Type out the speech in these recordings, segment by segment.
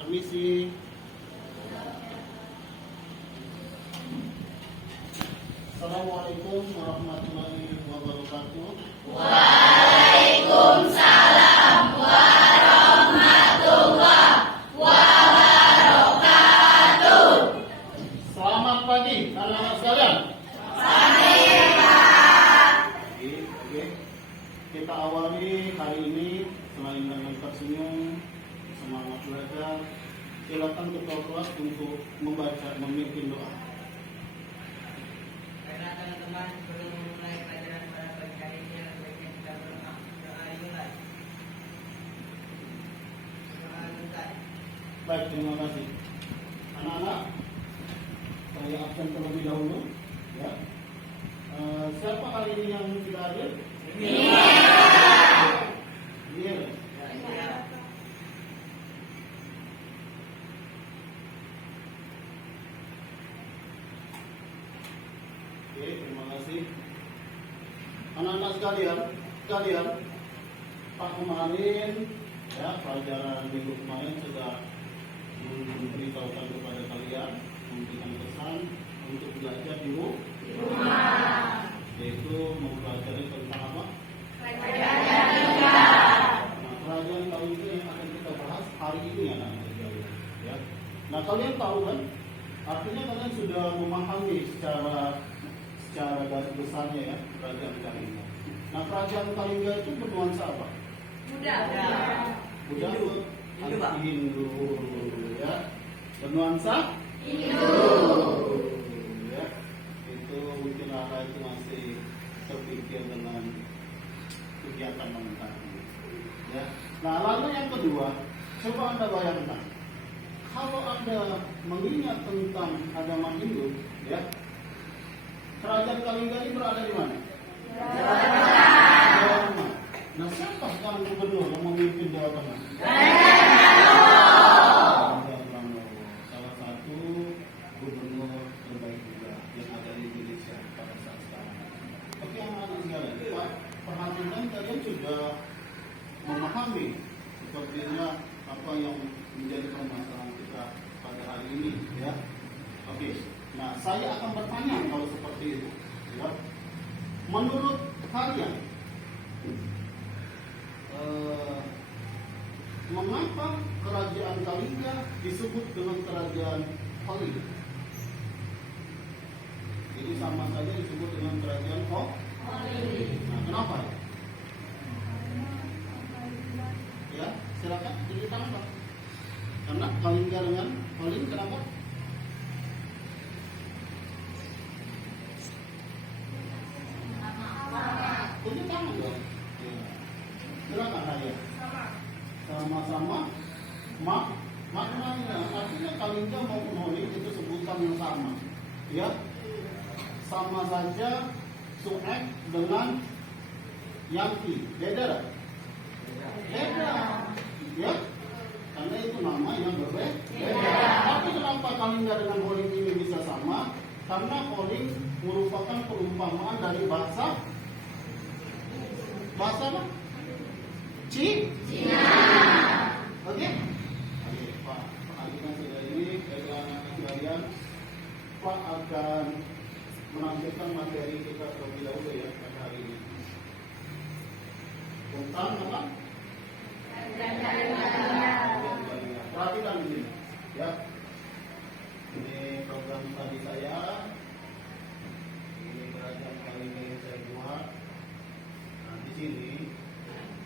Permisi. Assalamualaikum warahmatullahi wabarakatuh. Waalaikumsalam warahmatullahi wabarakatuh. Selamat pagi anak-anak sekalian. Pagi, Pak. Oke. Kita awali hari ini selain dengan tersenyum, semangat belajar, silakan ketua kelas untuk membaca, memimpin doa. Karena teman-teman belum memulai pelajaran pada pagi hari ini, sebaiknya kita berdoa dimulai. Doa tuntas. Baik, terima kasih. Anak-anak, saya absen terlebih dahulu. Ya. Siapa hari ini yang tidak hadir? Iya. Oke, terima kasih. Anak-anak sekalian, Pak kemarin, ya, pelajaran minggu kemarin sudah memberitahukan kepada kalian, memberikan pesan untuk belajar di rumah, yaitu mempelajari tentang apa? Nah, kerajaan Kalingga yang akan kita bahas hari ini, anak-anak sekalian. Ya. Nah, kalian tahu kan? Artinya kalian sudah memahami secara garis besarnya ya kerajaan Kalingga. Nah, kerajaan Kalingga itu bernuansa apa? Buddha, Hindu, ya. Bernuansa Hindu, ya. Itu mungkin Lara itu masih terpikir dengan kegiatan menentang, ya. Nah, lalu yang kedua, coba Anda bayangkan, kalau Anda mengingat tentang agama Hindu, ya, kerajaan Kalingga ini berada di mana? Jawa Tengah. Nah, siapa sekarang gubernur yang memimpin Jawa Tengah? Ganjar Pranowo, salah satu gubernur terbaik juga yang ada di Indonesia pada saat sekarang. Oke, anak-anak sekalian, Pak, perhatikan kalian sudah memahami sepertinya apa yang menjadi permasalahan kita pada hari ini, ya. Oke, nah saya akan bertanya kalau seperti itu, ya. Menurut kalian, mengapa kerajaan Kalingga disebut dengan kerajaan Holy? Jadi sama saja disebut dengan kerajaan Holy. Nah, kenapa? Ya, silakan ceritakan Pak. Karena Kalingga dengan Holy kenapa? Tunjuk tangan dong. Ya. Silakan Ayah. Sama-sama maknanya artinya Kalingga maupun Holy itu sebutan yang sama, ya, sama saja. Suek dengan Yankee beda, ya, karena itu nama yang berbeda. Tapi kenapa Kalingga dengan Holy ini bisa sama? Karena Holy merupakan perumpamaan dari bahasa apa? Cina. Oke? Oke, Pak. Perhatikan sudah ini, anak sekalian. Pak akan menampilkan materi kita terlebih dahulu ya pada hari ini. Tentang apa? Perhatikan di sini, ya. Ini program tadi saya. Ini kerajaan Kalingga yang saya buat. Nah, di sini.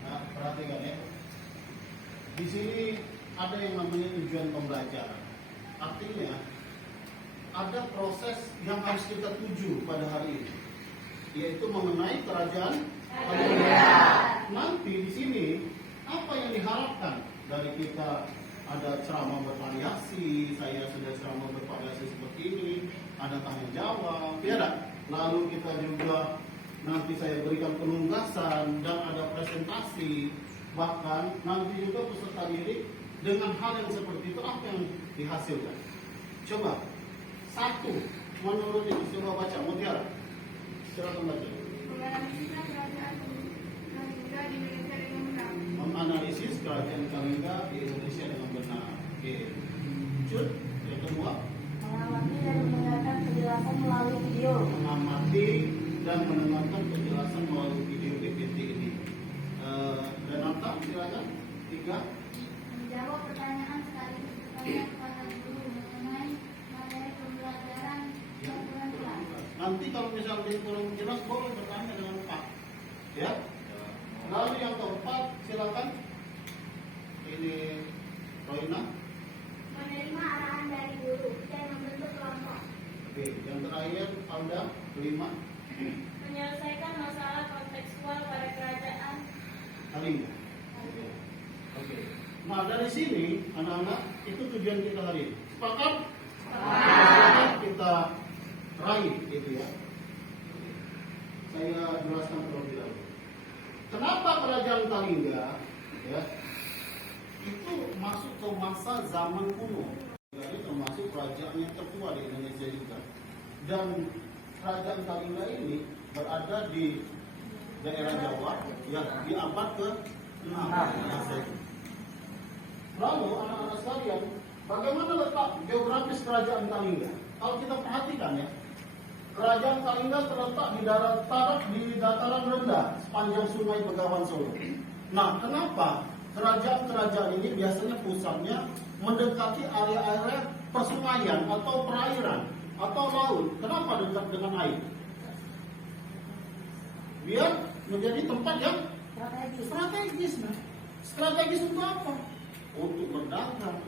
Nah, perhatikan ya. Di sini ada yang namanya tujuan pembelajaran. Artinya ada proses yang harus kita tuju pada hari ini, yaitu mengenai kerajaan Kalingga. Nanti di sini apa yang diharapkan dari kita? Ada ceramah bervariasi, saya sudah ceramah bervariasi seperti ini, ada tanya jawab, ya. Lalu kita juga nanti saya berikan penunggasan dan ada presentasi, bahkan nanti juga peserta didik dengan hal yang seperti itu apa yang dihasilkan? Coba satu, menurut itu coba baca, Mutiara, silakan baca. Menganalisis kerajaan Kalingga di Indonesia dengan benar. Menganalisis kerajaan Kalingga di Indonesia dengan benar. Oke. Lanjut. Yang kedua, Mengamati dan mendengarkan penjelasan melalui video. mengamati dan mendengarkan penjelasan melalui video PPT ini. Dan apa? Silakan. 3. Menjawab pertanyaan sekaligus bertanya kepada guru mengenai materi pembelajaran yang kurang jelas. Nanti kalau misalnya kurang jelas boleh bertanya dengan Pak. Ya. Lalu yang keempat, silakan. Ini Roina. Menerima arahan dari guru dan membentuk kelompok. Oke, yang terakhir Alda, 5. Menyelesaikan masalah kontekstual pada kerajaan. Halim. Oke. Nah dari sini anak-anak itu tujuan kita hari ini. Sepakat? Sepakat. Kita raih gitu ya. Saya jelaskan terlebih dahulu. Kenapa kerajaan Kalingga ya itu masuk ke masa zaman kuno? Jadi termasuk kerajaan yang tertua di Indonesia juga. Dan kerajaan Kalingga ini berada di daerah Jawa ya di abad ke-6 Masehi. Lalu anak-anak sekalian, bagaimana letak geografis kerajaan Kalingga? Kalau kita perhatikan ya, kerajaan Kalingga terletak di dataran rendah sepanjang Sungai Begawan Solo. Nah, kenapa kerajaan-kerajaan ini biasanya pusatnya mendekati area-area persungaian atau perairan atau laut? Kenapa dekat dengan air? Biar menjadi tempat yang strategis. Strategis untuk apa? Untuk berdagang,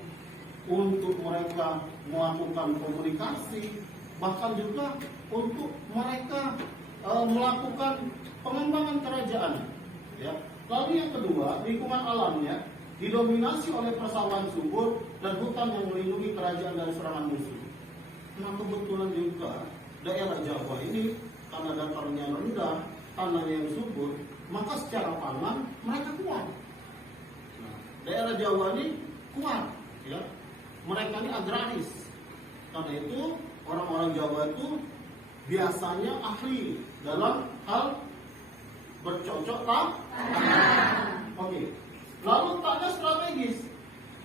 untuk mereka melakukan komunikasi, bahkan juga untuk mereka melakukan pengembangan kerajaan. Ya. Lalu yang kedua, lingkungan alamnya didominasi oleh persawahan subur dan hutan yang melindungi kerajaan dari serangan musuh. Nah kebetulan juga daerah Jawa ini karena datarannya rendah, tanahnya yang subur, maka secara pangan mereka kuat. Nah, daerah Jawa ini kuat, ya. Mereka ini agraris. Karena itu orang-orang Jawa itu biasanya ahli dalam hal bercocok tanam. Oke. Lalu letaknya strategis.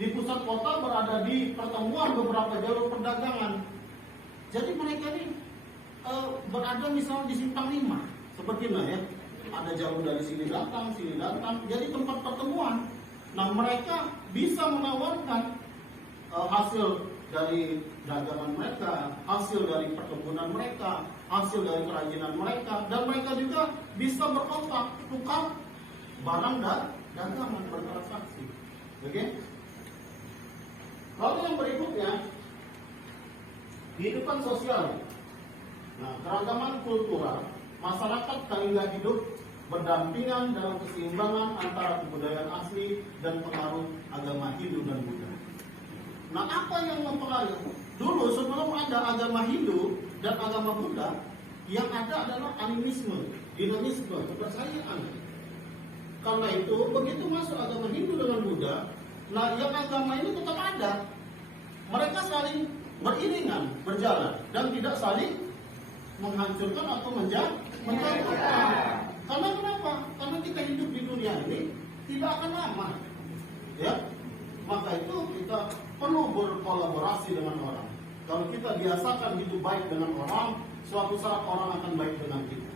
Di pusat kota berada di pertemuan beberapa jalur perdagangan. Jadi mereka ini berada misalnya di simpang 5. Seperti ini ya. Ada jalur dari sini datang. Jadi tempat pertemuan. Nah mereka bisa menawarkan hasil dari dagangan mereka, hasil dari perkebunan mereka, hasil dari kerajinan mereka, dan mereka juga bisa berkontak, tukar barang dan dagangan, bertransaksi. Oke? Lalu yang berikutnya, kehidupan sosial. Nah, keragaman kultural, masyarakat Kalingga hidup berdampingan dalam keseimbangan antara kebudayaan asli dan pengaruh agama Hindu dan Buddha. Nah, apa yang mempengaruhi? Dulu sebelum ada agama Hindu dan agama Buddha, yang ada adalah animisme, dinamisme, kepercayaan. Karena itu, begitu masuk agama Hindu dengan Buddha, nah yang agama ini tetap ada. Mereka saling beriringan, berjalan, dan tidak saling menghancurkan atau menjatuhkan. Karena kenapa? Karena kita hidup di dunia ini tidak akan lama. Ya, maka itu kita perlu berkolaborasi dengan orang. Kalau kita biasakan hidup baik dengan orang, suatu saat orang akan baik dengan kita.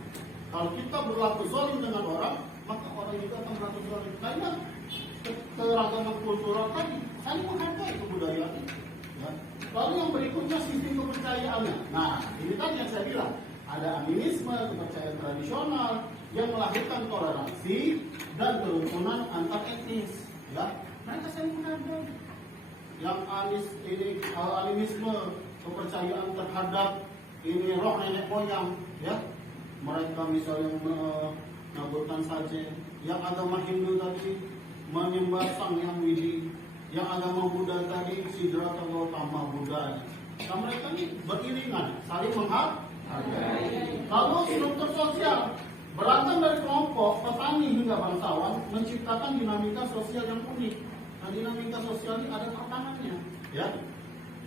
Kalau kita berlaku zalim dengan orang, maka orang juga akan berlaku zalim. Karena keragaman kultural tadi saling menghargai kebudayaan itu. Ya. Lalu yang berikutnya sistem kepercayaannya. Nah, ini tadi yang saya bilang, ada animisme, kepercayaan tradisional yang melahirkan toleransi dan kerukunan antar etnis. Ya, mereka saling menghargai. Yang animisme, kepercayaan terhadap ini roh nenek moyang, ya. Mereka misalnya menaburkan saja. Yang agama Hindu tadi menyembah Sang Yang Widi. Yang agama Buddha tadi Siddhartha Gautama Buddha. Nah, mereka ini beriringan, saling menghargai. Lalu struktur sosial beragam dari kelompok petani hingga bangsawan menciptakan dinamika sosial yang unik. Nah, dinamika sosial ini ada tantangannya, ya.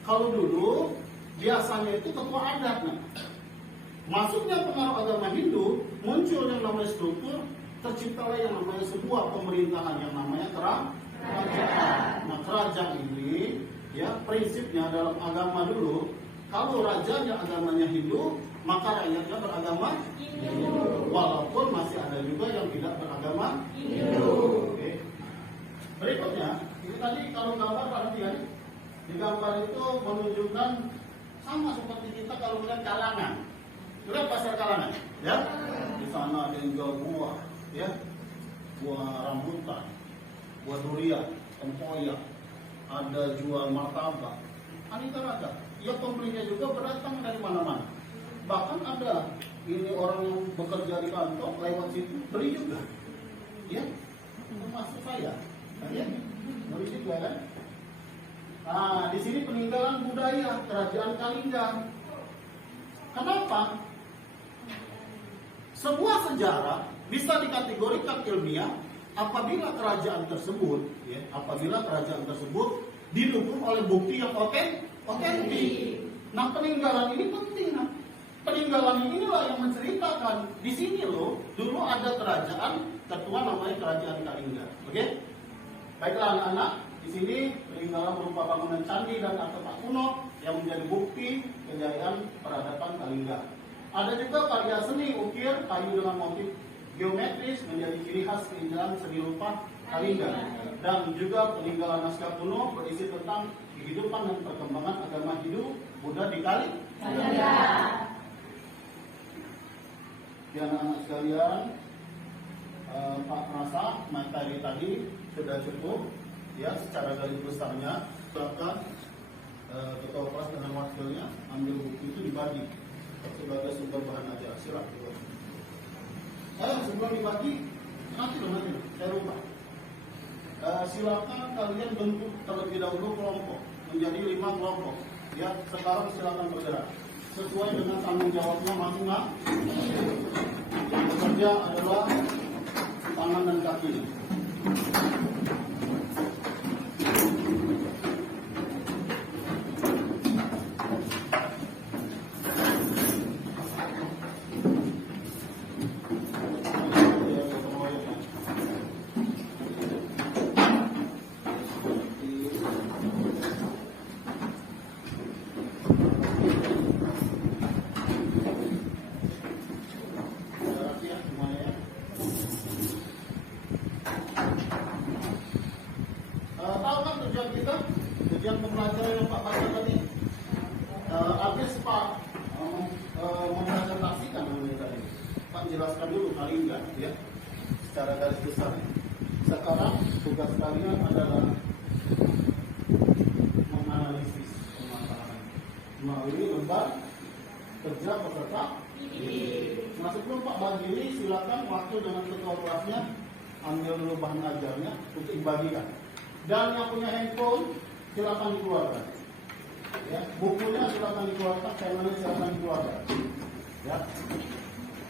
Kalau dulu biasanya itu ketua adat. Nah, masuknya pengaruh agama Hindu, muncul yang namanya struktur, terciptalah yang namanya sebuah pemerintahan yang namanya kerajaan. Nah, kerajaan ini ya prinsipnya dalam agama dulu, kalau rajanya agamanya Hindu, maka rakyatnya beragama Hindu. Walaupun masih ada juga yang tidak beragama Hindu. Oke. Berikutnya, ini tadi kalau gambar perhatian, di gambar itu menunjukkan sama seperti kita kalau melihat kalangan. Lihat pasar kalangan, ya. Di sana ada yang jual buah, ya, buah rambutan, buah durian, tempoyak, ada jual martabak, aneka ragam. Ya pembelinya juga berdatang dari mana-mana. Bahkan ada ini orang yang bekerja di kantor lewat situ beli juga, ya, termasuk saya, ya, beli juga kan. Nah, di sini peninggalan budaya kerajaan Kalingga. Kenapa? Sebuah sejarah bisa dikategorikan ilmiah apabila kerajaan tersebut, ya, apabila kerajaan tersebut didukung oleh bukti yang otentik. Nah, peninggalan ini penting. Nah, peninggalan inilah yang menceritakan di sini loh, dulu ada kerajaan tertua namanya Kerajaan Kalingga. Oke? Baiklah anak-anak, di sini peninggalan berupa bangunan candi dan artefak kuno yang menjadi bukti kejayaan peradaban Kalingga. Ada juga karya seni ukir kayu dengan motif geometris menjadi ciri khas keindahan seni rupa Kalingga. Dan juga peninggalan naskah kuno berisi tentang kehidupan dan perkembangan agama Hindu Buddha di Kalingga. Ya anak-anak sekalian, Pak merasa materi tadi sudah cukup, ya, secara garis besarnya. Silakan ketua kelas dan wakilnya ambil buku itu dibagi sebagai sumber bahan ajar. Silakan. Sebelum dibagi, nanti saya lupa. Silakan kalian bentuk terlebih dahulu kelompok menjadi 5 kelompok. Ya, sekarang silakan bergerak sesuai dengan tanggung jawabnya masing-masing. Yang bekerja adalah tangan dan kaki. Tujuan pembelajaran yang Pak baca tadi, habis Pak mempresentasikan tadi, Pak jelaskan dulu Kalingga, ya, secara garis besar. Sekarang tugas kalian adalah menganalisis permasalahan melalui lembar kerja peserta. Nah, sebelum Pak bagi ini, silakan waktu dengan ketua kelasnya ambil dulu bahan ajarnya untuk dibagikan. Dan yang punya handphone silakan dikeluarkan. Ya, bukunya silakan dikeluarkan, channelnya silakan dikeluarkan. Ya,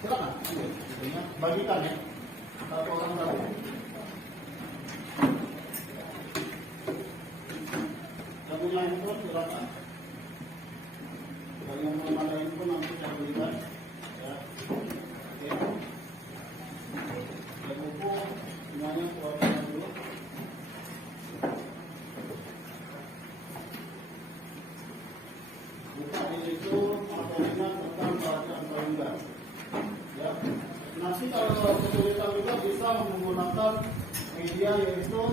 silakan. Bukunya bagikan ya. Satu orang satu. Yang punya handphone silakan. Dan yang belum ada handphone nanti saya berikan. Ya, oke. Dan buku semuanya keluarkan dulu. Itu materinya tentang kerajaan Kalingga. Ya. Nanti kalau kesulitan juga bisa menggunakan media yaitu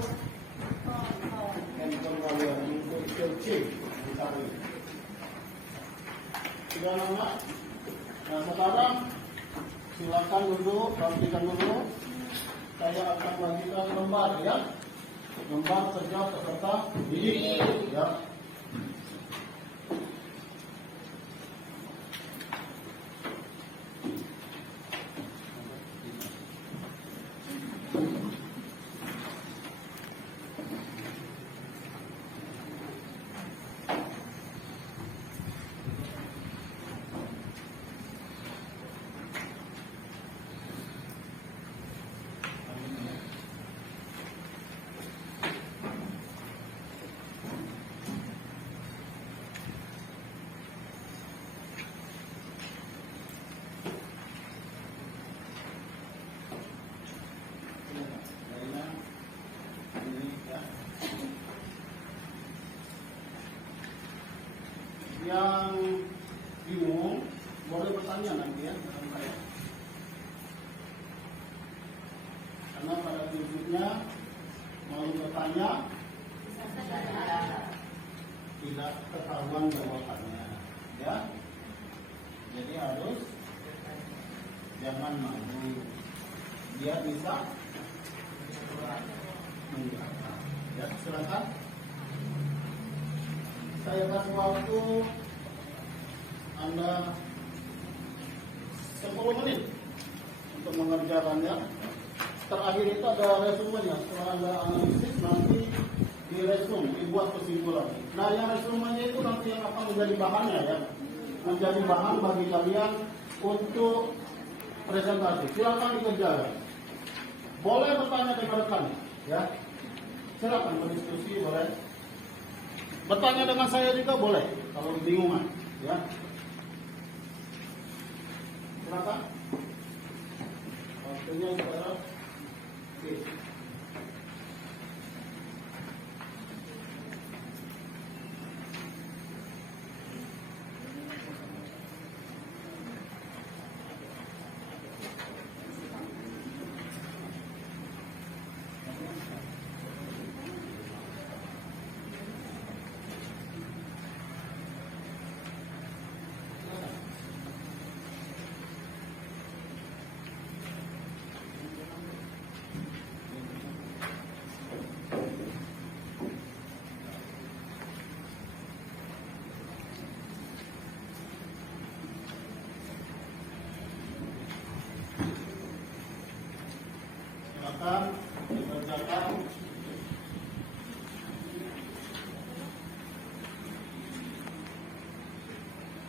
handphone kalian untuk searching dicari. Sudah lama? Nah sekarang silakan duduk, perhatikan dulu. Saya akan bagikan lembar, ya, lembar kerja peserta didik. Ya. yang bingung boleh bertanya nanti ya dengan saya. Karena pada prinsipnya mau bertanya tidak ketahuan jawabannya, ya. Jadi harus jangan malu, dia bisa menjawab. Ya, silakan. Saya kasih waktu Anda 10 menit untuk mengerjakannya. Terakhir itu ada resumenya. Setelah Anda analisis nanti diresum, dibuat kesimpulan. Nah, yang resumenya itu nanti yang akan menjadi bahannya ya. Menjadi bahan bagi kalian untuk presentasi. Silakan dikerjakan. Boleh bertanya dengan rekan, ya. Silakan berdiskusi, boleh. Bertanya dengan saya juga boleh, kalau kebingungan, ya. Silakan. Waktunya sekarang. Oke. Silakan dikerjakan.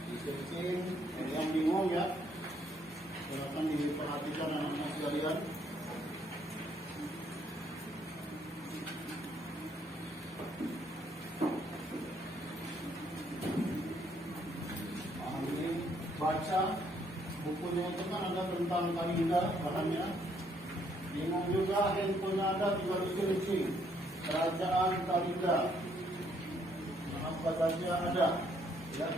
Di-searching, yang bingung ya. Silakan diperhatikan anak-anak sekalian. Ini baca bukunya itu kan ada tentang Kalinga bahannya. Bingung juga handphonenya ada, tinggal di-searching Kerajaan Kalinga. Apa saja ada, ya.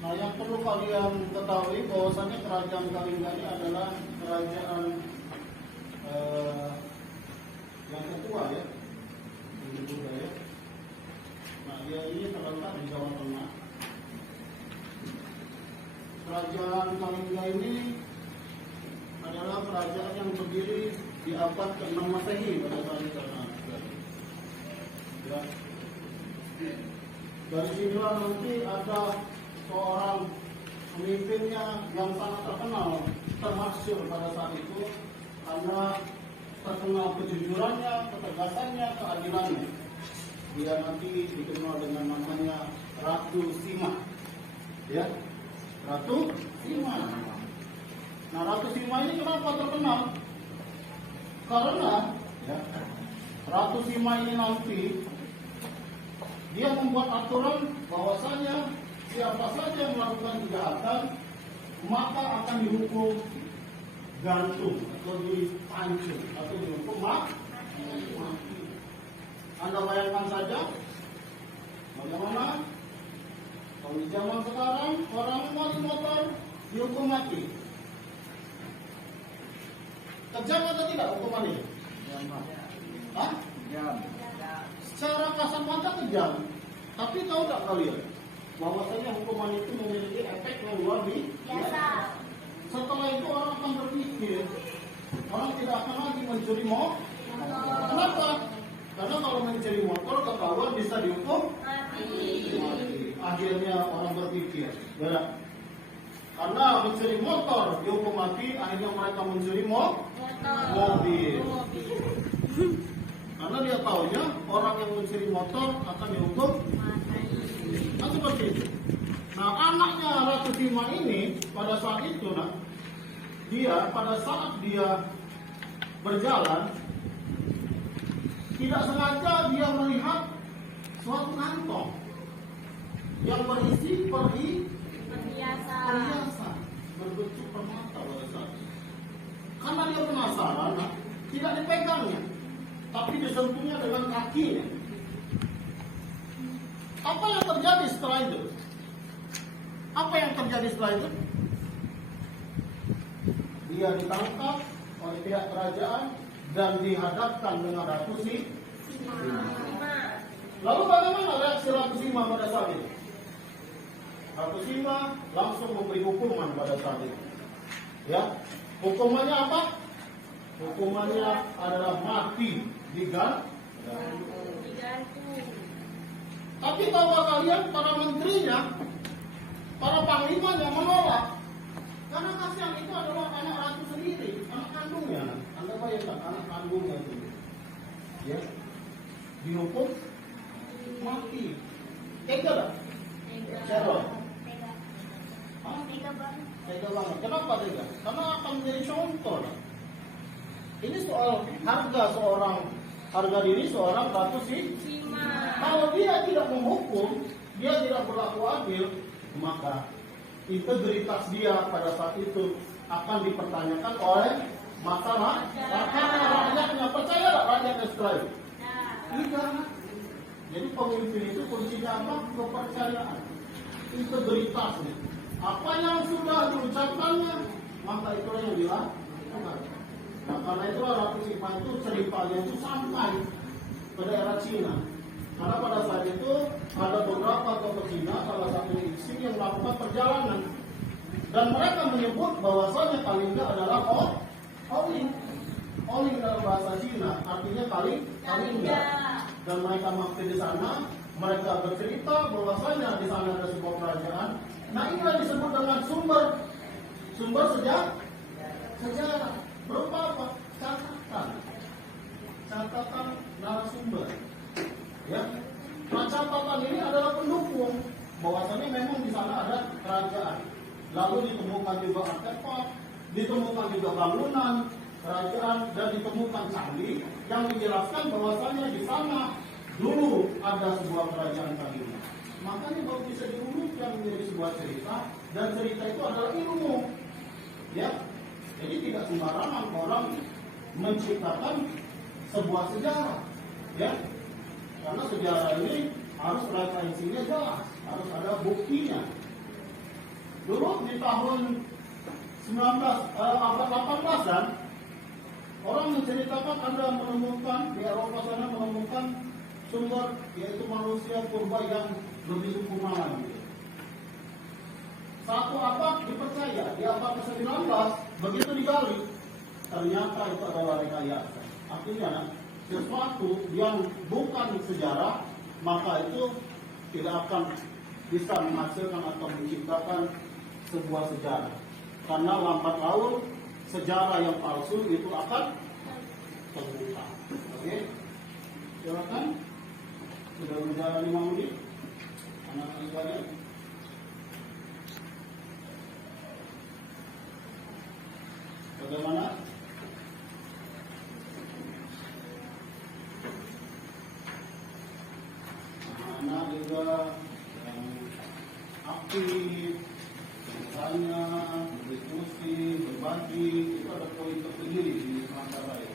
Nah, yang perlu kalian ketahui bahwasannya Kerajaan Kalinga ini adalah kerajaan yang ketua ya, ya. Nah, dia ini terletak di Jawa Tengah. Kerajaan Kalinga ini adalah kerajaan yang berdiri di abad ke-6 Masehi pada saat itu. Ya. Dari sinilah nanti ada seorang pemimpinnya yang sangat terkenal, termasyhur pada saat itu karena terkenal kejujurannya, ketegasannya, keadilannya. Dia nanti dikenal dengan namanya Ratu Sima, ya. Ratu Sima. Nah, Ratu Sima ini kenapa terkenal? Karena ya, Ratu Sima ini nanti dia membuat aturan bahwasanya siapa saja yang melakukan kejahatan maka akan dihukum gantung atau dipancung atau dihukum mati. Anda bayangkan saja bagaimana kalau di zaman sekarang orang wali motor dihukum mati. Kejam atau tidak hukuman ini? Hah? Secara kasat mata kejam. Tapi tahu tak kalian bahwasanya hukuman itu memiliki efek yang luar biasa. Setelah itu orang akan berpikir, orang tidak akan lagi mencuri motor. Kenapa? Karena kalau mencuri motor ketahuan bisa dihukum mati. Akhirnya orang berpikir, ya. Karena mencuri motor dihukum mati, akhirnya mereka mencuri mobil. Karena dia tahunya orang yang mencuri motor akan dihukum mati. Nah, seperti itu. Nah, anaknya Ratu Sima ini pada saat itu, pada saat dia berjalan, tidak sengaja dia melihat suatu kantong yang berisi perhiasan berbentuk permata pada saat itu. Karena dia penasaran, tidak dipegangnya, tapi disentuhnya dengan kakinya. Apa yang terjadi setelah itu? Apa yang terjadi setelah itu? Dia ditangkap oleh pihak kerajaan dan dihadapkan dengan Ratu Singa. Lalu bagaimana reaksi Ratu Singa pada saat itu? Ratu Singa langsung memberi hukuman pada saat itu. Ya, hukumannya apa? Hukumannya adalah mati digantung. Tapi tahukah kalian, para menterinya, para panglimanya menolak. Karena kasihan itu adalah anak ratu sendiri, anak kandungnya. Anda bayangkan anak kandungnya itu, ya, dihukum mati. Tega tak? Siapa? Tega banget. Kenapa tega? Karena akan menjadi contoh. Ini soal harga diri seorang ratu Singa. Kalau dia tidak menghukum, dia tidak berlaku adil, maka integritas dia pada saat itu akan dipertanyakan oleh masalah rakyatnya. Percaya tak rakyatnya setelah itu? Tidak. Jadi pemimpin itu kuncinya apa? Kepercayaan, integritasnya. Apa yang sudah diucapkannya, maka itulah yang dilakukan. Nah, karena itulah Ratu Singa itu ceritanya itu sampai ke daerah Cina. Karena pada saat itu ada beberapa tokoh Cina, salah satunya Ixing, yang melakukan perjalanan. Dan mereka menyebut bahwasanya Kalinga adalah Oling. Oling dalam bahasa Cina artinya Kalinga. Dan mereka mampir di sana, mereka bercerita bahwasanya di sana ada sebuah kerajaan. Nah, inilah disebut dengan sumber sejarah. Berupa apa? Catatan narasumber. Ya, nah, catatan ini adalah pendukung bahwasanya memang di sana ada kerajaan. Lalu ditemukan juga artefak, ditemukan juga bangunan kerajaan, dan ditemukan candi yang menjelaskan bahwasanya di sana dulu ada sebuah kerajaan Kalinga. Makanya baru bisa diurutkan menjadi sebuah cerita, dan cerita itu adalah ilmu. Ya, jadi tidak sembarangan orang menciptakan sebuah sejarah. Ya, karena sejarah ini harus referensinya jelas, harus ada buktinya. Dulu di tahun abad 18-an, orang menceritakan ada menemukan di Eropa sana menemukan sumber, yaitu manusia purba yang lebih kumalan. Satu abad dipercaya, di abad ke-19 begitu digali, ternyata itu adalah rekayasa. Artinya sesuatu yang bukan sejarah, maka itu tidak akan bisa menghasilkan atau menciptakan sebuah sejarah. Karena lambat laun sejarah yang palsu itu akan terbuka. Oke, silakan. Sudah berjalan 5 menit. Anak-anak sekalian. Bagaimana? Anak juga yang aktif, bertanya, berdiskusi, berbagi, itu ada poin tersendiri di antara ya.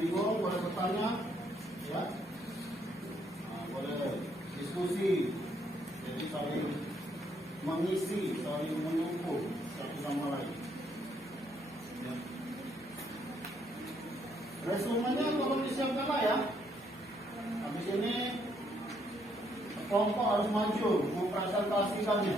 Bingung boleh bertanya, ya, boleh diskusi, jadi saling mengisi, saling mendukung satu sama lain. Ya. Resumenya tolong disiapkan lah ya. Habis ini kelompok harus maju mempresentasikannya.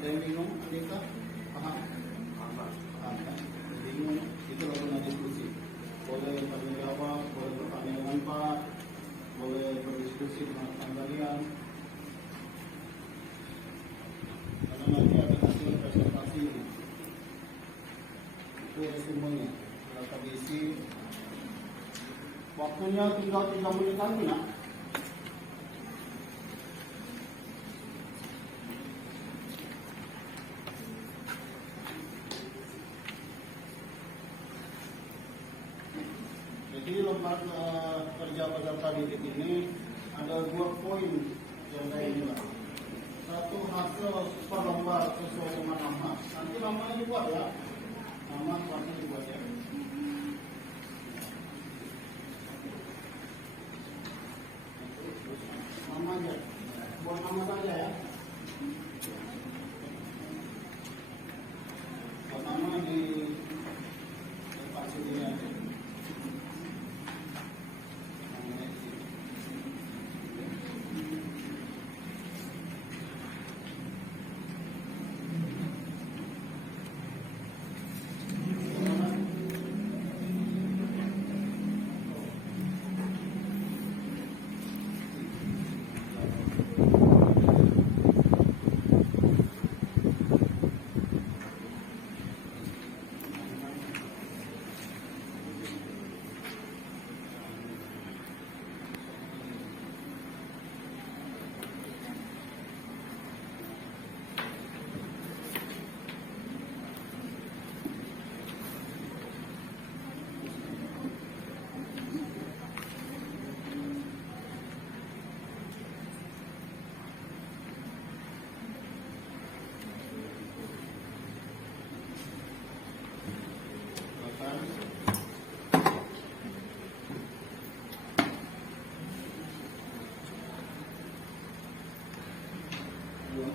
Ada yang bingung, Andika? Paham? Paham kan? Bingung, itu lalu nanti diskusi. Boleh tanya jawab, boleh bertanya dengan Pak, boleh berdiskusi dengan kalian. Karena nanti ada hasil presentasi. Itu resumenya. Kita isi. Waktunya tinggal 3 menit lagi, nak. Jadi lembaga kerja peserta didik ini ada 2 poin yang saya ingat. Satu, hasil per lembar sesuai dengan nama. Nanti namanya dibuat ya. Nama nanti dibuat ya. Namanya, buat nama saja ya. Buat nama di tempat sini aja.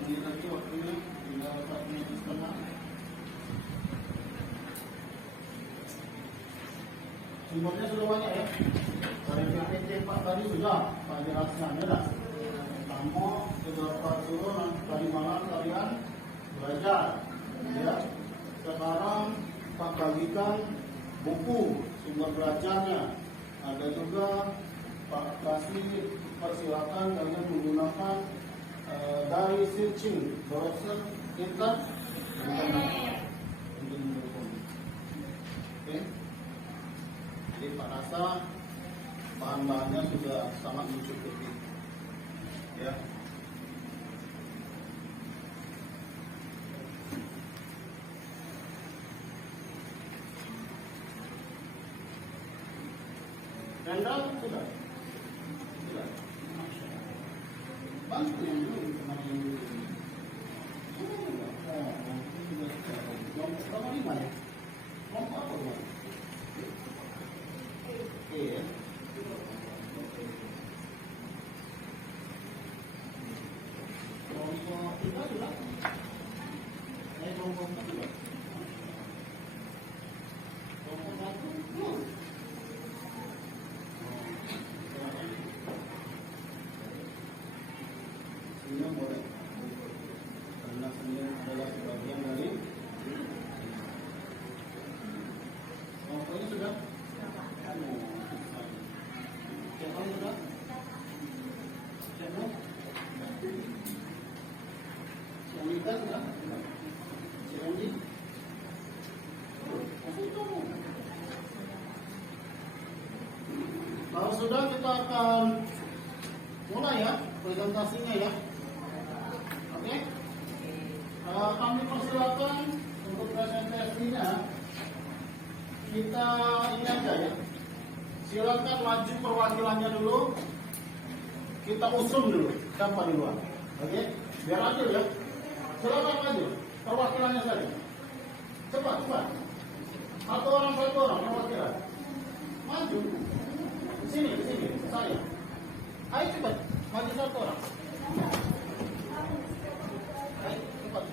Ini nanti waktunya tinggal 4 menit setengah. Sumbernya sudah banyak ya. Dari PPT Pak tadi sudah, Pak jelaskan ya. Kamu sudah Pak suruh tadi malam kalian belajar. Ya. Sekarang Pak bagikan buku sumber belajarnya. Ada juga Pak kasih persilakan kalian menggunakan dari searching browser internet untuk mendukung. Oke. Jadi Pak rasa bahan-bahannya sudah sangat mencukupi. Ya. Rendang sudah. Sudah. Bantu yang dulu. Nomor 5 ya? Nomor apa? Oke ya. Nomor 3 sudah? Nomor 4 sudah? Nomor 1 belum? Ini boleh. Karena ini adalah sebagian dari pokoknya sudah? Siapa sudah? Siapa? Siapa sudah? Siapa? Kalau sudah kita akan mulai ya presentasinya ya. Oke? Kami persilakan untuk presentasinya. Kita ini aja ya. Silakan maju perwakilannya dulu. Kita usung dulu siapa di luar. Oke? Biar adil ya. Silakan maju perwakilannya saja. Cepat. Satu orang perwakilan. Maju. Sini saya. Ayo cepat. Maju satu orang. Ayo cepat.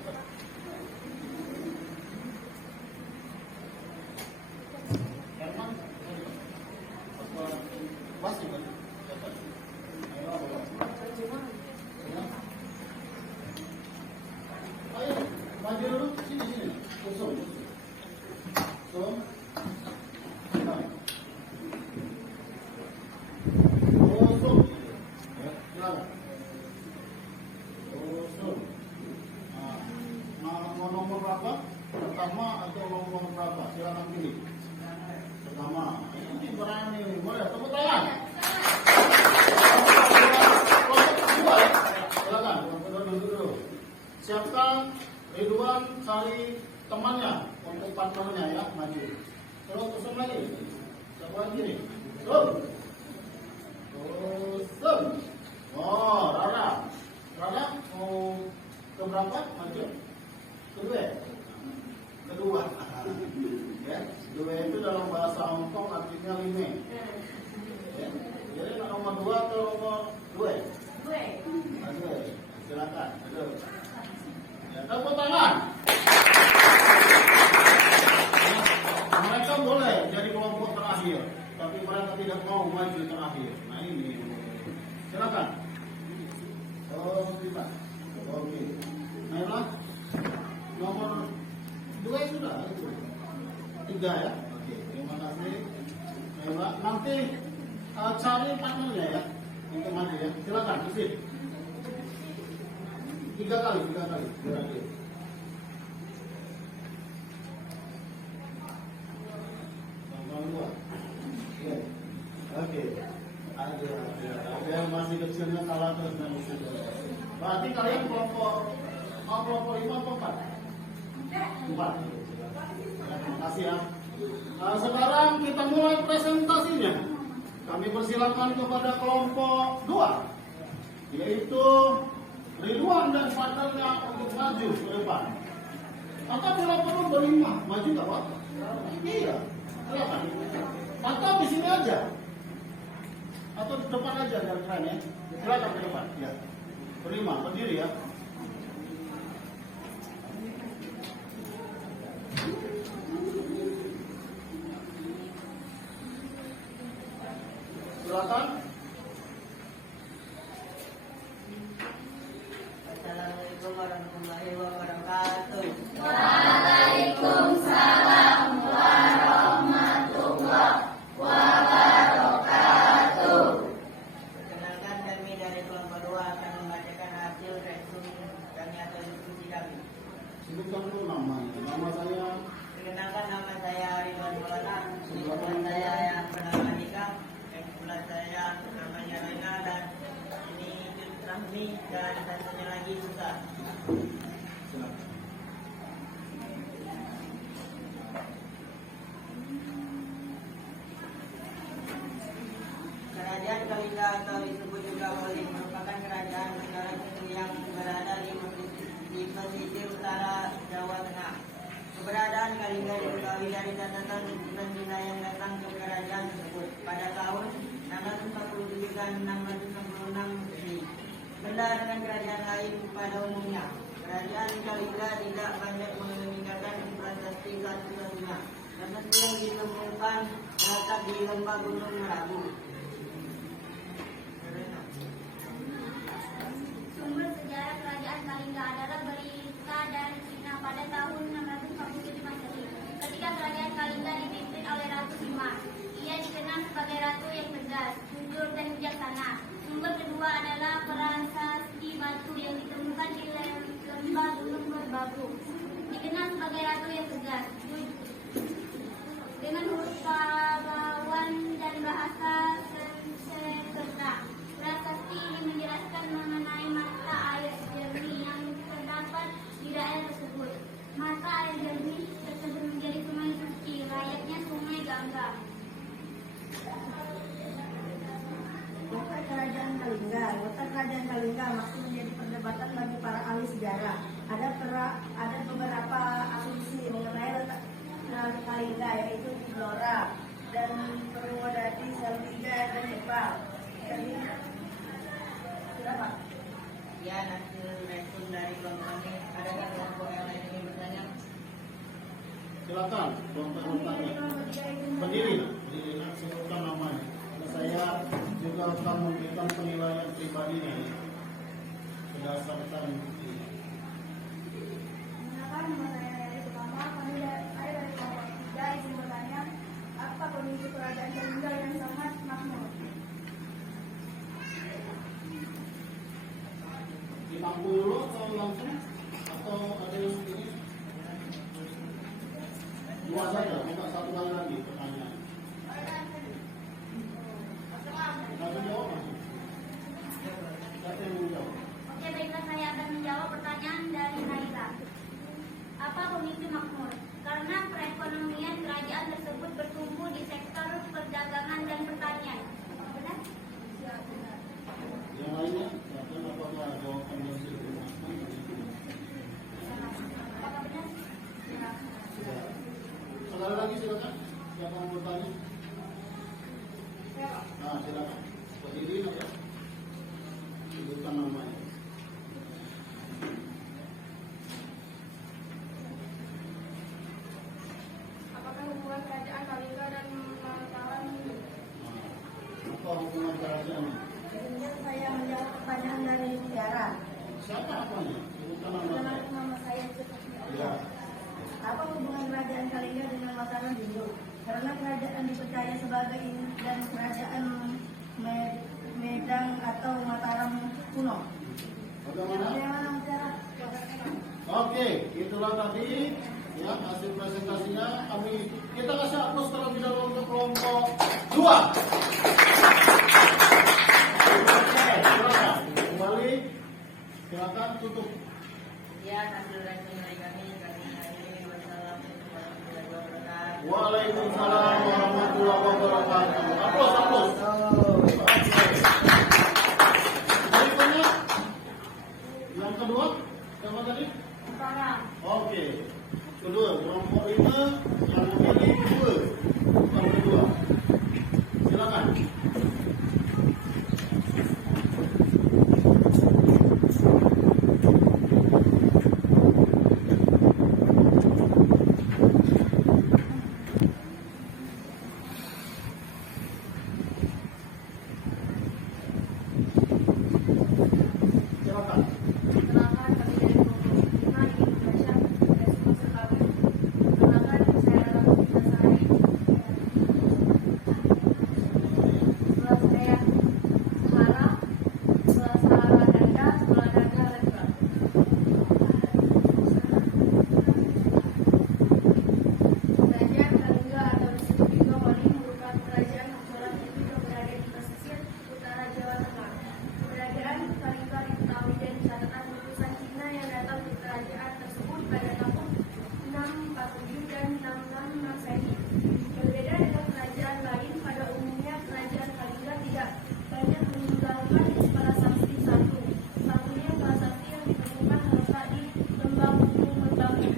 Masih kan? Ayo. silakan. Usul. Mau nomor berapa? Pertama atau nomor berapa? Silakan pilih. Pertama. Ini berani. Boleh tepuk tangan. Kelompok kedua ya. Silakan. Kelompok kedua dulu. Siapkan Ridwan cari temannya untuk partnernya ya, maju. Terus usung lagi. Siapa lagi nih? Usung. Oh, Rara. Rara mau keberapa? Maju. Kedua. Kedua. Ya, kedua itu dalam bahasa Hongkong artinya lima. Ya. Jadi nomor 2 atau nomor 2? 2. Silakan. Aduh. Ya, tepuk tangan. Mereka boleh jadi kelompok terakhir, tapi mereka tidak mau maju terakhir. Nah ini, silakan. Oh kita, oke. Naiklah. Nomor 2 sudah, itu 3 ya. Oke, terima kasih. Naiklah. Nanti cari partnernya ya untuk maju ya. Silakan, isi. 3 kali. Berarti. Oke. Ada yang masih kecilnya kalah terus dan itu. Berarti kalian kelompok 5 atau 4? 4. Terima kasih ya. Sekarang kita mulai presentasinya. Kami persilakan kepada kelompok 2, yaitu Ridwan dan partnernya untuk maju ke depan. Atau bila perlu berlima, maju gak Pak? Iya, silakan. Atau di sini aja, atau di depan aja dan keren ya. Silakan ke depan. Ya, berlima, berdiri ya. Silakan. Assalamualaikum warahmatullahi wabarakatuh. Waalaikumsalam warahmatullahi wabarakatuh. Perkenalkan, kami dari kelompok 2 akan membacakan hasil resume kami atau diskusi kami. Sebutkan dulu namanya. Nama saya. Perkenalkan, nama saya Ridwan Maulana. Teman saya yang bernama Nika. Yang sebelah saya namanya Raina, dan ini Jun Rahmi, dan satunya lagi Musa. Silakan. Kerajaan Kalinga atau disebut juga Wali merupakan kerajaan negara Hindu yang berada di pesisir utara Jawa Tengah. Keberadaan Kalinga diketahui dari catatan Nandina yang datang ke kerajaan tersebut pada tahun 647 dan 666 ini. Beda dengan kerajaan lain pada umumnya, kerajaan Kalinga tidak banyak meninggalkan prasasti satu-satunya. Prasasti yang ditemukan terletak di lembah Gunung Merabu. Sumber sejarah kerajaan Kalinga adalah berita dari Cina pada tahun 647 Masehi. Ketika kerajaan Kalinga dipimpin oleh Ratu Bima, ia dikenal sebagai ratu yang tegas, jujur dan bijaksana. Sumber kedua adalah prasasti batu yang ditemukan di lembah Gunung Merbabu. Dikenal sebagai ratu yang tegas, jujur, dengan huruf Pahlawan dan bahasa Sanskerta. Prasasti ini menjelaskan mengenai mata air jernih yang terdapat di daerah tersebut. Mata air jernih tersebut menjadi sungai suci, layaknya sungai Gangga. Letak kerajaan Kalinga masih menjadi perdebatan bagi para ahli sejarah. Ada beberapa asumsi mengenai letak Kalinga, yaitu di Blora dan Purwodadi, Salatiga dan Nepal. Jadi, berapa? Ya, hasil resume dari kelompok kami. Adakah kelompok yang lain yang bertanya? Silakan, kelompok-kelompoknya. Berdiri, sebutkan namanya. Saya juga akan memberikan penilaian pribadinya berdasarkan bukti. Perkenalkan, nama saya dari Sukama. Saya dari kelompok 3. Izin bertanya, apa kondisi kerajaan Kalinga yang sangat makmur? ditampung dulu atau langsung? Atau ada yang ini? Dua saja, minta satu kali lagi pertanyaan. Langsung jawab langsung. Siapa yang mau jawab? Oke, baiklah, saya akan menjawab pertanyaan dari Naila. Apa pemicu makmur? Karena perekonomian kerajaan tersebut bertumbuh di sektor perdagangan dan pertanian. Apa benar? Yang lainnya, silakan apakah jawaban yang sudah dimasukkan? Apakah benar? Sudah. Sekali lagi silakan. Siapa yang bertanya? Nah, silakan. Berdiri ya. Sebutkan namanya. Apakah hubungan kerajaan Kalingga dan Mataram Hindu? Apa hubungan kerajaan? Kemudian saya menjawab pertanyaan dari Tiara. Siapa apanya? Sebutkan namanya. Perkenalkan nama saya Ya. Apa hubungan kerajaan Kalingga dengan Mataram Hindu? Karena kerajaan dipercaya sebagai dan kerajaan Medang atau Mataram kuno. Bagaimana? Bagaimana Tiara? Oke, itulah tadi ya hasil presentasinya. Kita kasih aplaus terlebih dahulu untuk kelompok 2. Oke, silakan. Kembali. Silakan tutup. Ya, hasil reaksi dari kami akhiri. Wassalamualaikum warahmatullahi wabarakatuh. Waalaikumsalam warahmatullahi wabarakatuh. Aplaus, aplaus. Berikutnya yang kedua, siapa tadi? Oke. Kedua, kelompok 5 yang memilih 2. Yang kedua. Silakan. Silakan. Perkenalkan kami dari kelompok 5 di Indonesia dari semester kami. Perkenalkan saya adalah Putri Sari. Setelah saya Sahara, setelah Sahara Danda, setelah Danda Letra. Kerajaan Kalingga atau disebut juga Wali merupakan kerajaan Mataram Hindu yang berada di pesisir utara Jawa Tengah. Keberadaan Kalingga diketahui dari catatan utusan Cina yang datang ke kerajaan tersebut pada tahun 647 dan 666 Masehi. Berbeda dengan kerajaan lain, pada umumnya kerajaan Kalingga tidak banyak meninggalkan prasasti satunya prasasti yang ditemukan terletak di Lembang Gunung Merbabu.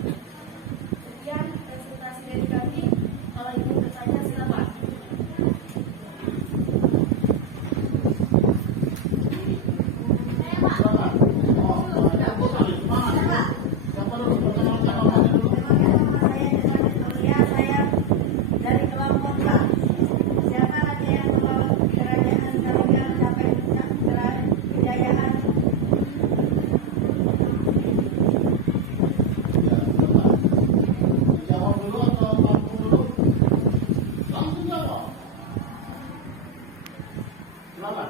Sekian presentasi dari kami. Kalau ingin bertanya silakan. Silakan. Oh, tepuk tangan. Semangat. Siapa dulu? Perkenalkan namanya dulu. Saya Elizabeth Aulia, saya dari kelompok 2. Siapa lagi yang membawa kerajaan Kalingga mencapai kejayaan? Ya, silakan. Dijawab dulu atau langsung dulu? Langsung jawab. Silakan.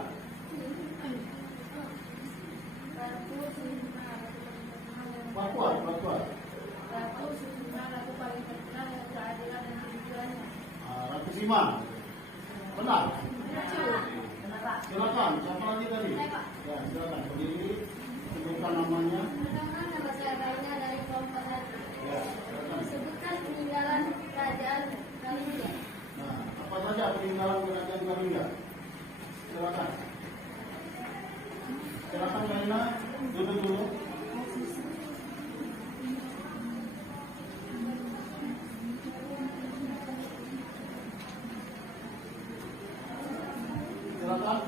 Kuat, kuat, kuat. Ratu Sukma, ratu paling terkenal yang keadilan dan kejujurannya. Ratu Sima. Benar. Kenapa? Silakan. Siapa lagi tadi? Ya, silakan. Berdiri. Sebutkan namanya. Perkenalkan, nama saya Raina dari kelompok 1. Ya, silakan. Disebutkan peninggalan kerajaan Kalingga. Nah, apa saja peninggalan kerajaan Kalingga? Silakan. Silakan Raina, duduk dulu. Silakan.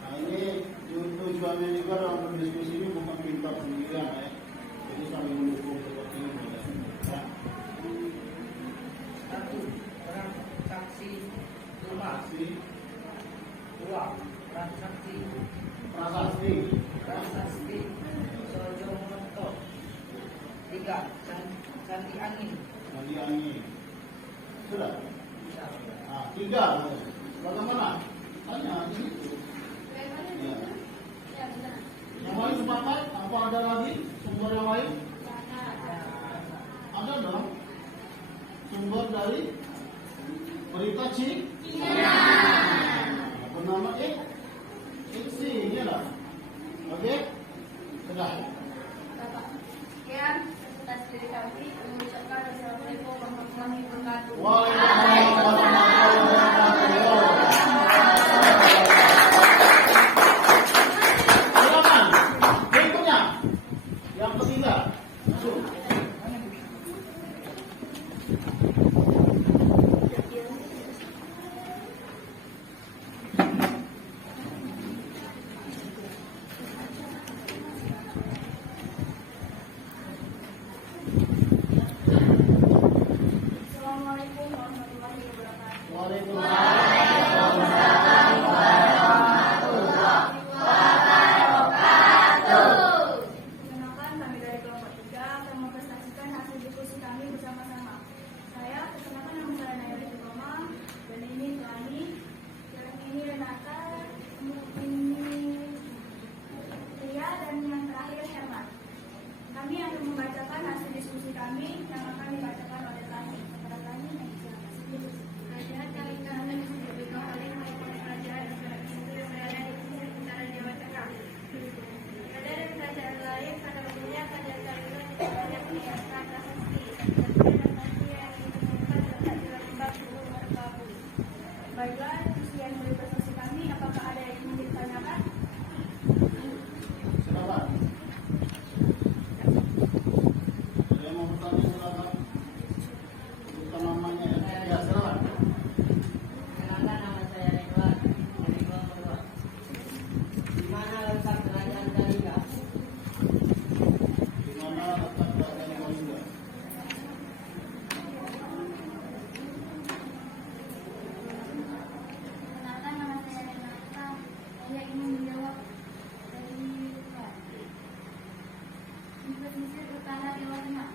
Nah, ini tujuannya juga dalam berdiskusi ini bukan minta sendirian ya. Jadi saling mendukung seperti ini ya. Ya. 1. Transaksi rumah. Saksi, 2. Transaksi prasasti, prasasti Sojo Monoto. 3. Candi angin. Nadi angin. Sudah. Bisa. 3. Bagaimana? Tanya di situ. Ya. Ya, benar. Yang lain sepakat? Apa ada lagi sumber yang lain? Ada dong. Sumber dari berita Cina. Bernama Iksi, ini lah. Oke? Sudah. Bapak. Sekian atas diri kami mengucapkan Assalamualaikum warahmatullahi wabarakatuh. Waalaikumsalam warahmatullahi wabarakatuh. Silakan. Berikutnya, yang ketiga. Masuk. Assalamualaikum warahmatullahi wabarakatuh. Waalaikumsalam. Perkenalkan, kami dari kelompok 3 akan mempresentasikan hasil diskusi kami bersama-sama. Saya perkenalkan, nama saya Nayari Roma, dan ini Tuani, yang ini Renata, ini Ria, dan yang terakhir Herman. Kami akan membacakan hasil diskusi kami yang akan dibacakan oleh Tani. Kepada Tani, kerajaan Kalimantan dibentuk oleh kerajaan yang berada di pesisir utara Jawa Tengah. Ada dan kerajaan lain pada umumnya kerajaan Kalimantan yang menyiapkan prasasti dan prestasi yang ditemukan terletak di lembah Gunung Merbabu. Baiklah, sekian dari prestasi kami. Apakah ada yang ingin ditanyakan? Silakan. Ada yang mau bertanya, silakan. Bukan namanya. Ya, silakan. Perkenalkan, nama saya Ridwan dari kelompok 2. Di mana letak kerajaan Kalinga? Di mana letak kerajaan Kalinga? Perkenalkan, nama saya Renata. Saya ingin menjawab dari di pesisir utara Jawa Tengah.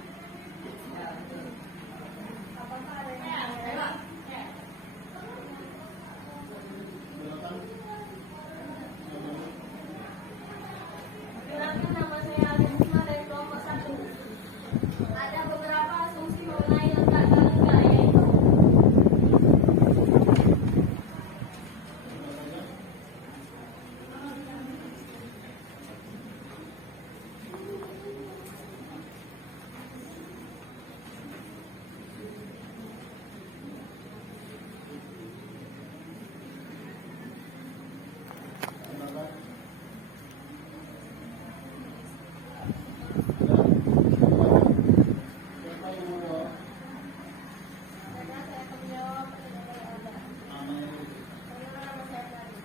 Ya, betul. Apakah ada yang ingin menjawab? Silakan. Perkenalkan, nama saya Alisa dari kelompok 1. Ada beberapa asumsi mengenai letak Kalinga, yaitu Silakan. Siapa yang mau jawab? karena saya akan menjawab pertanyaan Anda. Namanya. Bagaimana nama saya tadi?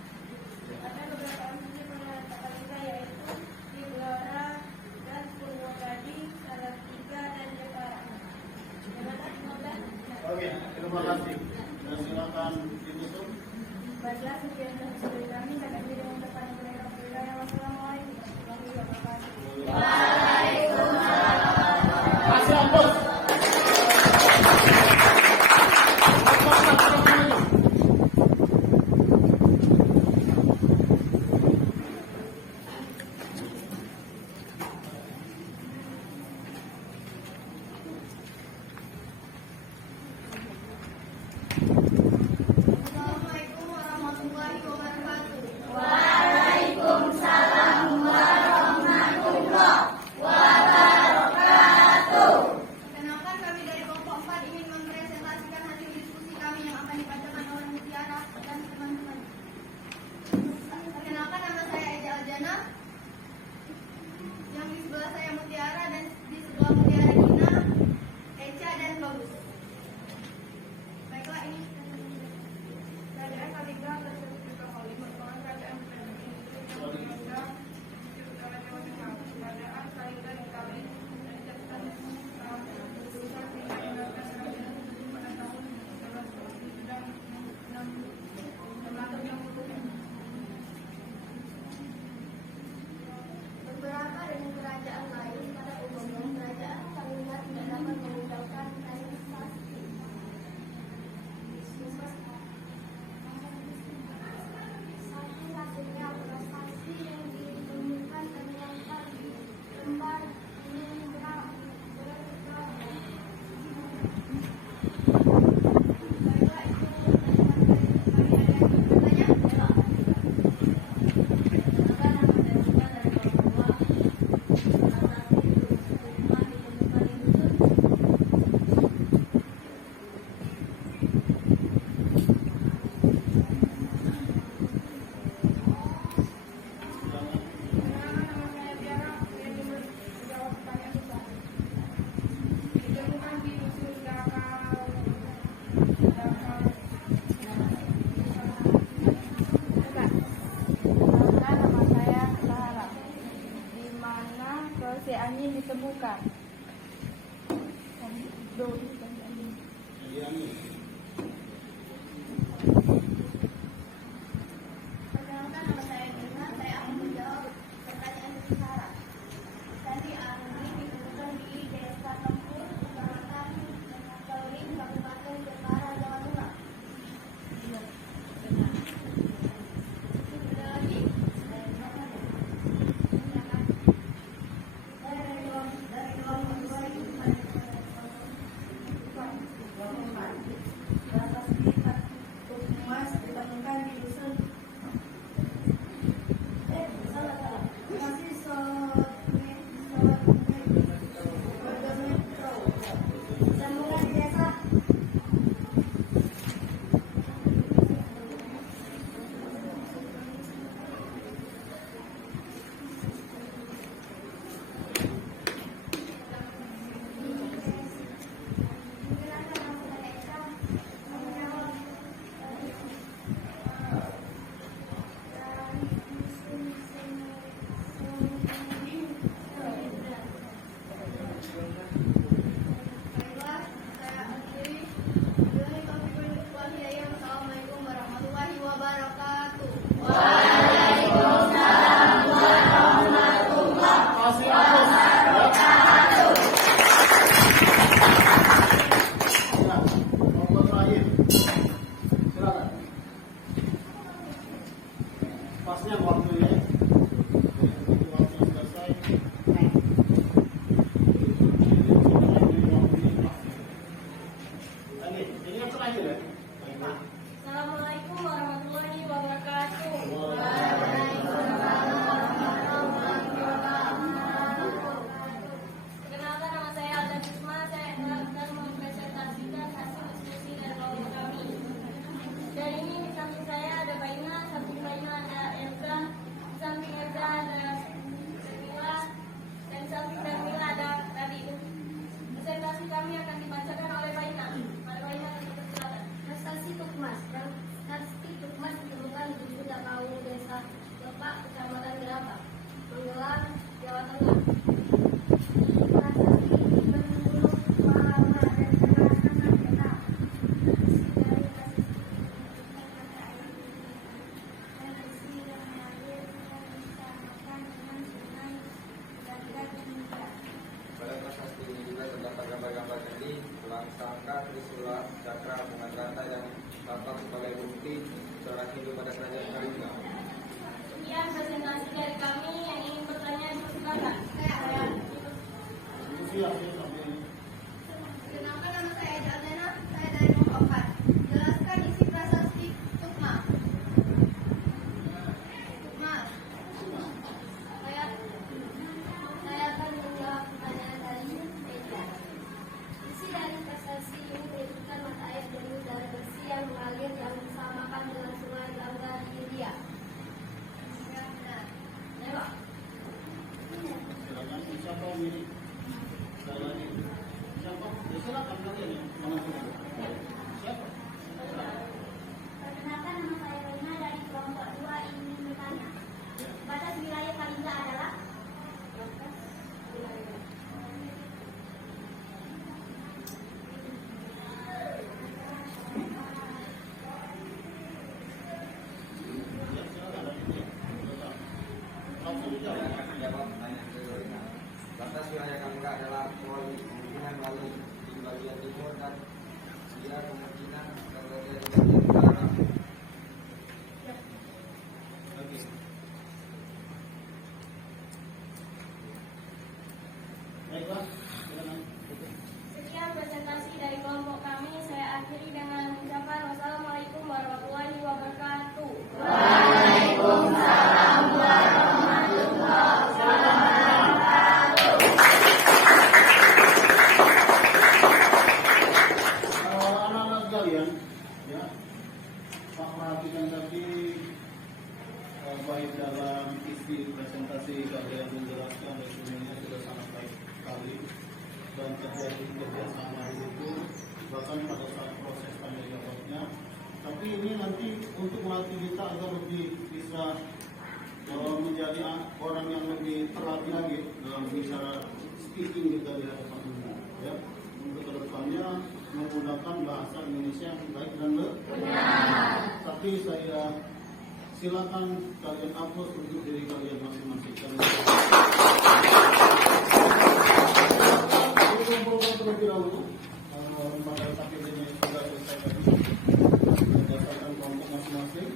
Ada beberapa asumsi mengenai letak Kalinga, yaitu di Blora dan Purwodadi, Salatiga, dan Jepara. Silakan, Noda. Oke, terima kasih. Dan silakan ditutup. Baiklah, sekian dari kami. Kami tidak mengucapkan Wassalamualaikum warahmatullahi wabarakatuh. Kasih ampun. Assalamualaikum warahmatullahi wabarakatuh. Waalaikumsalam warahmatullahi Assalamualaikum warahmatullahi wabarakatuh. Perkenalkan, nama saya Alda Bisma. Saya akan mempresentasikan hasil diskusi dari kelompok kami. Dan ini di samping saya ada Baina, samping Baina ada Elza, di samping Elza ada Mila, dan di samping Mila ada Radit. Presentasi kami akan dibacakan oleh Baina. Mari Baina, silakan. Prestasi Tukmas. Prestasi Tukmas ditemukan di Sudah Kau Desa Lepak, Kecamatan Gerabak, Magelang, Jawa Tengah. Prestasi Menurut Warna dan Kemasan Peta. Isi dari prestasi yang mengalir dan disamakan dengan sungai dan Indonesia. Pada prasasti ini juga terdapat gambar-gambar candi, tulang sangka, trisula, cakra, bunga rantai dan tapak sebagai bukti seorang Hindu pada kerajaan Kalingga. Sekian presentasi dari kami. Yang ingin bertanya silakan. Siap, sampai Kenalkan, nama saya Jaldena, saya dari kelompok 4. Jelaskan isi prasasti Tukmas. Tukmas. Saya akan menjawab pertanyaan dari Eja. Isi dari prasasti ini berisikan mata air dan udara bersih yang mengalir yang disamakan dengan sungai Gangga di India. Benar. Ya, Pak. silakan. Siapa yang ini? Lagi. Siapa? Ya, silakan kalian ya. Mana dulu? Siapa? Perkenalkan, nama saya Rina dari kelompok 2 ingin bertanya. Batas wilayah Kalingga adalah Ya, silakan. Langsung Saya jawab. akan menjawab pertanyaan Rina. Batas wilayah Kalingga adalah pemukiman Bali di bagian timur dan dia kemungkinan berada di bagian utara. Oke. Baiklah, silakan. Sekian presentasi dari kelompok kami. Saya akhiri dengan ucapan wassalamualaikum warahmatullahi wabarakatuh. Anak-anak sekalian, ya, Pak perhatikan tadi baik dalam isi presentasi kalian menjelaskan resumennya sudah sangat baik sekali dan terjadi kerjasama itu bahkan pada saat proses tanya jawabnya. Tapi ini nanti untuk melatih kita agar lebih bisa menjadi orang yang lebih terlatih lagi dalam bicara speaking kita di hadapan umum, ya. Untuk kedepannya menggunakan bahasa Indonesia yang baik dan benar. Tapi saya silakan kalian upload untuk diri kalian masing-masing. Terlebih dahulu, pada sakit ini sudah selesai tadi, berdasarkan kelompok masing-masing.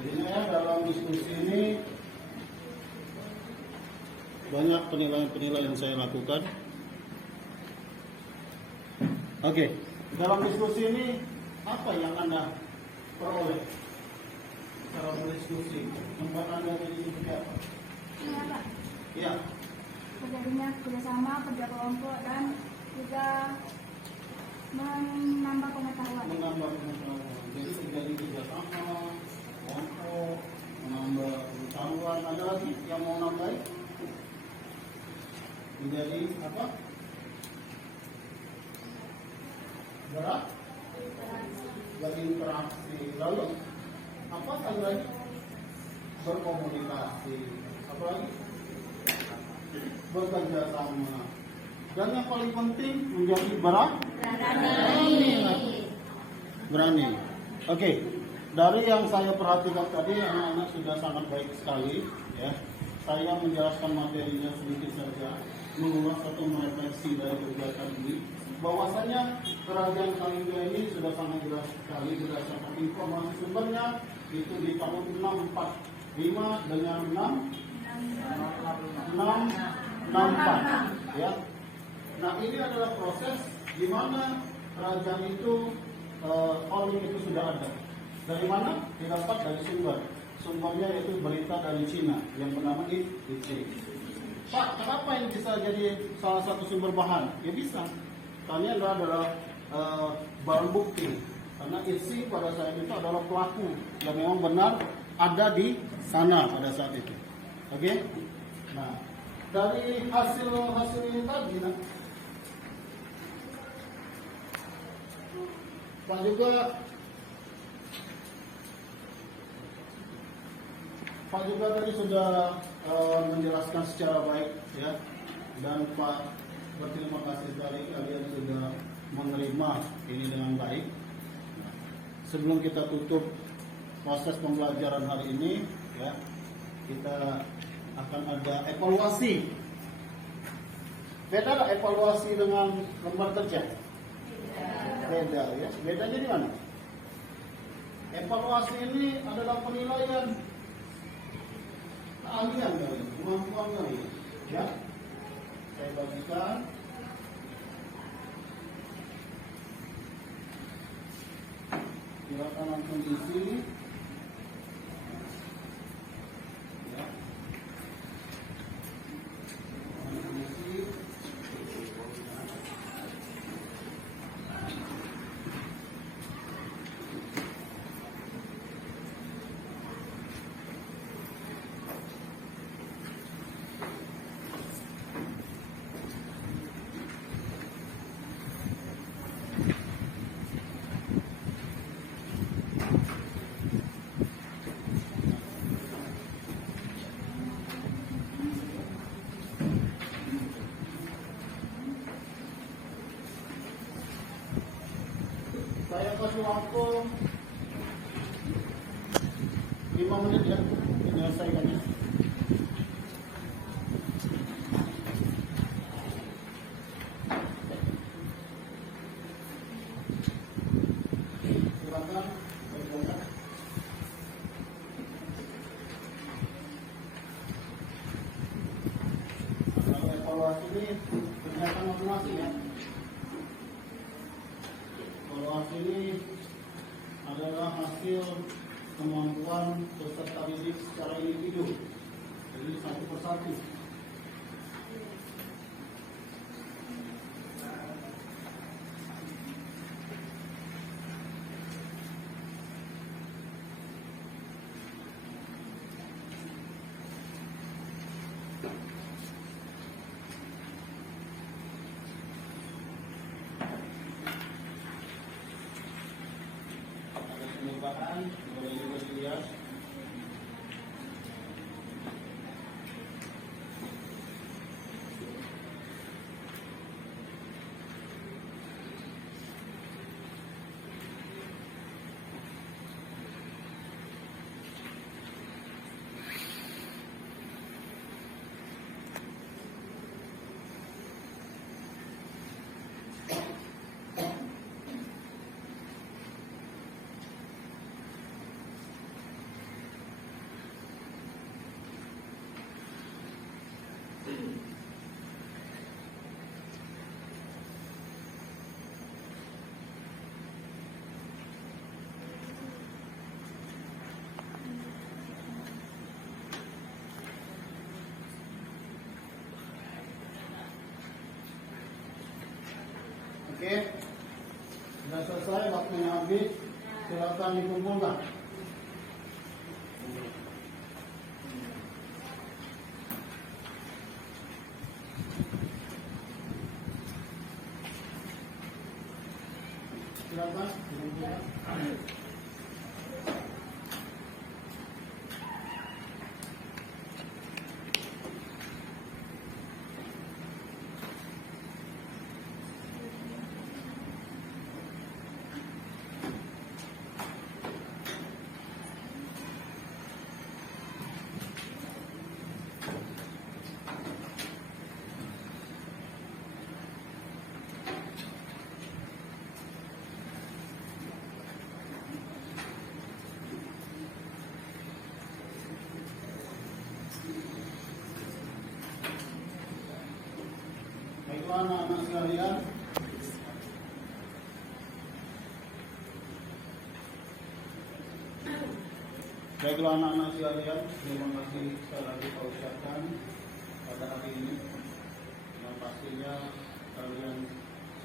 Jadinya dalam diskusi ini banyak penilaian-penilaian yang saya lakukan. Oke, dalam diskusi ini apa yang Anda peroleh secara berdiskusi? Tempat Anda jadi seperti apa? Iya, Pak. Ya, Terjadinya kerjasama, kerja kelompok, dan juga menambah pengetahuan. menambah pengetahuan. Jadi terjadi kerjasama, kelompok, menambah pengetahuan. Ada lagi yang mau nambahin? Menjadi apa? Gerak? Berinteraksi. Lalu apa lagi? Berkomunikasi. Apa lagi? Bekerja sama. Dan yang paling penting menjadi berani. Oke. Dari yang saya perhatikan tadi, anak-anak sudah sangat baik sekali, ya. saya menjelaskan materinya sedikit saja, mengulas atau merefleksi dari kegiatan ini. Bahwasanya kerajaan Kalingga ini sudah sangat jelas sekali berdasarkan informasi sumbernya itu di tahun 645 dengan 664 ya. Nah ini adalah proses di mana kerajaan itu calling itu sudah ada. Dari mana? Didapat dari sumber. Sumbernya yaitu berita dari Cina yang bernama IC. Pak, kenapa ini bisa jadi salah satu sumber bahan? Ya bisa. Karena itu adalah barang bukti. Karena IC pada saat itu adalah pelaku yang memang benar ada di sana pada saat itu. Oke? Nah, dari hasil ini tadi, nah, Pak juga tadi sudah menjelaskan secara baik ya, dan Pak berterima kasih sekali kalian sudah menerima ini dengan baik. Sebelum kita tutup proses pembelajaran hari ini ya, kita akan ada evaluasi. Beda lah evaluasi dengan lembar kerja. Beda ya. Bedanya di mana? Evaluasi ini adalah penilaian keahlian kalian, kemampuan kalian. Ya, saya bagikan. Silakan langsung isi. Ya. Langsung isi. Saya kasih waktu 5 menit ya, menyelesaikannya. Silakan, bergerak. Kalau evaluasi ini kegiatan masing-masing ya. Evaluasi ini adalah hasil kemampuan peserta didik secara individu, jadi satu persatu. Perubahan boleh juga dilihat. Oke, sudah selesai, waktunya habis. Silakan dikumpulkan. Silakan dikumpulkan. Baiklah anak-anak sekalian, terima kasih sekali lagi Pak ucapkan pada hari ini. Yang pastinya kalian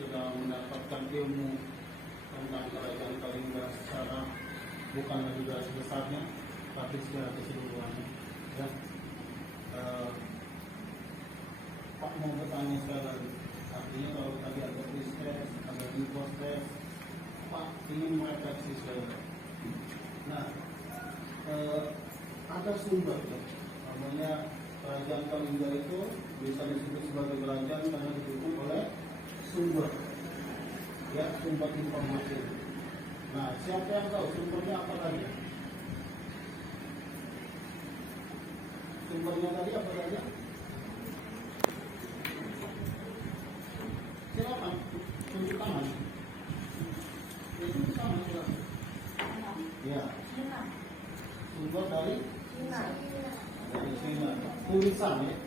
sudah mendapatkan ilmu tentang kerajaan Kalingga secara bukan juga sebesarnya, tapi secara keseluruhannya. Ya. Pak mau bertanya sekali lagi. Artinya kalau tadi ada pre-stress, ada post-stress, Pak ingin merefleksi sekali lagi. Nah, ada sumber, namanya kerajaan Kalingga itu bisa disebut sebagai kerajaan karena didukung oleh sumber, ya, sumber informasi. Nah, siapa yang tahu sumbernya apa tadi? Sumbernya tadi apa saja? Silakan tunjuk tangan. Itu sama silakan. Ya. Sumber dari Cina. Tulisan ya.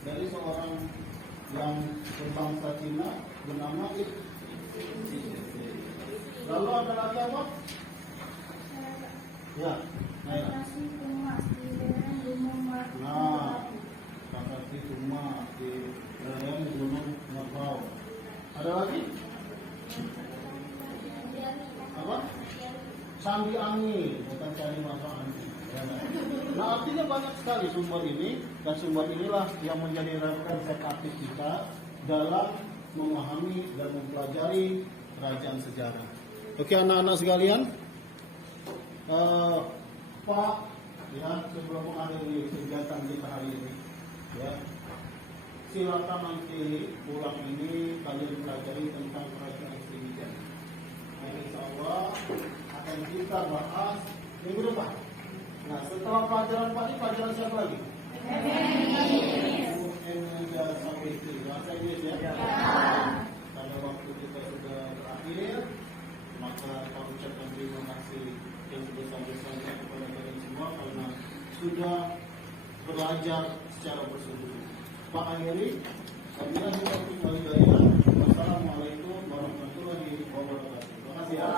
Dari seorang yang berbangsa Cina bernama Lalu ada lagi apa? Ya. Nah, Kakati Tuma di lereng Gunung Merbau. Ada lagi? Apa? Sandi angin, bukan cari masuk angin. Nah, artinya banyak sekali sumber ini, dan sumber inilah yang menjadi referensi aktif kita dalam memahami dan mempelajari kerajaan sejarah. Oke anak-anak sekalian, Pak, ya, sebelum mengakhiri kegiatan kita hari ini, ya, silakan nanti pulang ini kalian pelajari tentang kerajaan Sriwijaya. Nah, insya Allah akan kita bahas minggu depan. Nah, setelah pelajaran Pak ini, pelajaran siapa lagi? Bahasa Inggris ya? Karena waktu kita sudah berakhir, maka kita ucapkan terima kasih yang sebesar-besarnya kepada kalian semua karena sudah belajar secara bersungguh-sungguh. Pak akhiri, saya kembali dari Wassalamualaikum warahmatullahi wabarakatuh. Terima kasih ya.